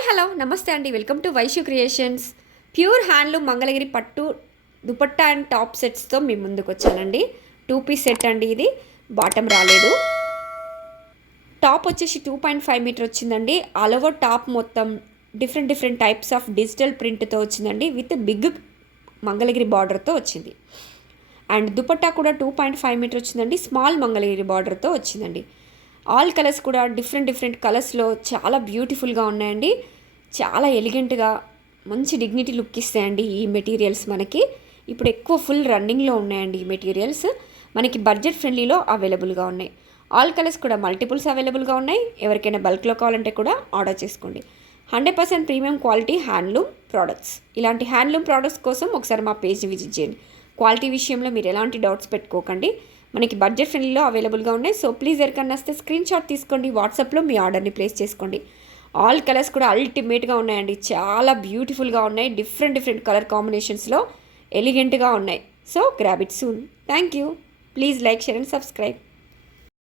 Hi hello నమస్తే అండి. Welcome to Vaishyu creations. Pure handloom Mangalagiri పట్టు దుపట్టా అండ్ టాప్ సెట్స్తో మీ ముందుకు వచ్చానండి. 2 పీస్ సెట్ అండి. ఇది బాటమ్ రాలేదు. టాప్ వచ్చేసి 2.5 మీటర్ వచ్చిందండి. ఆల్ ఓవర్ టాప్ మొత్తం డిఫరెంట్ టైప్స్ ఆఫ్ డిజిటల్ ప్రింట్తో వచ్చిందండి. విత్ బిగ్ మంగళగిరి బార్డర్తో వచ్చింది. అండ్ దుపట్టా కూడా 2.5 మీటర్ వచ్చిందండి. స్మాల్ మంగళగిరి బార్డర్తో వచ్చిందండి. ఆల్ కలర్స్ కూడా డిఫరెంట్ కలర్స్లో చాలా బ్యూటిఫుల్గా ఉన్నాయండి. చాలా ఎలిగెంట్గా మంచి డిగ్నిటీ లుక్ ఇస్తాయండి ఈ మెటీరియల్స్. మనకి ఇప్పుడు ఎక్కువ ఫుల్ రన్నింగ్లో ఉన్నాయండి ఈ మెటీరియల్స్. మనకి బడ్జెట్ ఫ్రెండ్లీలో అవైలబుల్గా ఉన్నాయి. ఆల్ కలర్స్ కూడా మల్టిపుల్స్ అవైలబుల్గా ఉన్నాయి. ఎవరికైనా బల్క్లో కావాలంటే కూడా ఆర్డర్ చేసుకోండి. 100% ప్రీమియం క్వాలిటీ హ్యాండ్లూమ్ ప్రోడక్ట్స్. ఇలాంటి హ్యాండ్లూమ్ ప్రోడక్ట్స్ కోసం ఒకసారి మా పేజ్ని విజిట్ చేయండి. క్వాలిటీ విషయంలో మీరు ఎలాంటి డౌట్స్ పెట్టుకోకండి. మనకి బడ్జెట్ ఫ్రెండ్లీలో అవైలబుల్గా ఉన్నాయి. సో ప్లీజ్ ఎవరికన్నా వస్తే స్క్రీన్ షాట్ తీసుకోండి. వాట్సాప్లో మీ ఆర్డర్ని ప్లేస్ చేసుకోండి. ఆల్ కలర్స్ కూడా అల్టిమేట్గా ఉన్నాయండి. చాలా బ్యూటిఫుల్గా ఉన్నాయి. డిఫరెంట్ కలర్ కాంబినేషన్స్లో ఎలిగెంట్గా ఉన్నాయి. So grab it soon. Thank you. Please like, share and subscribe.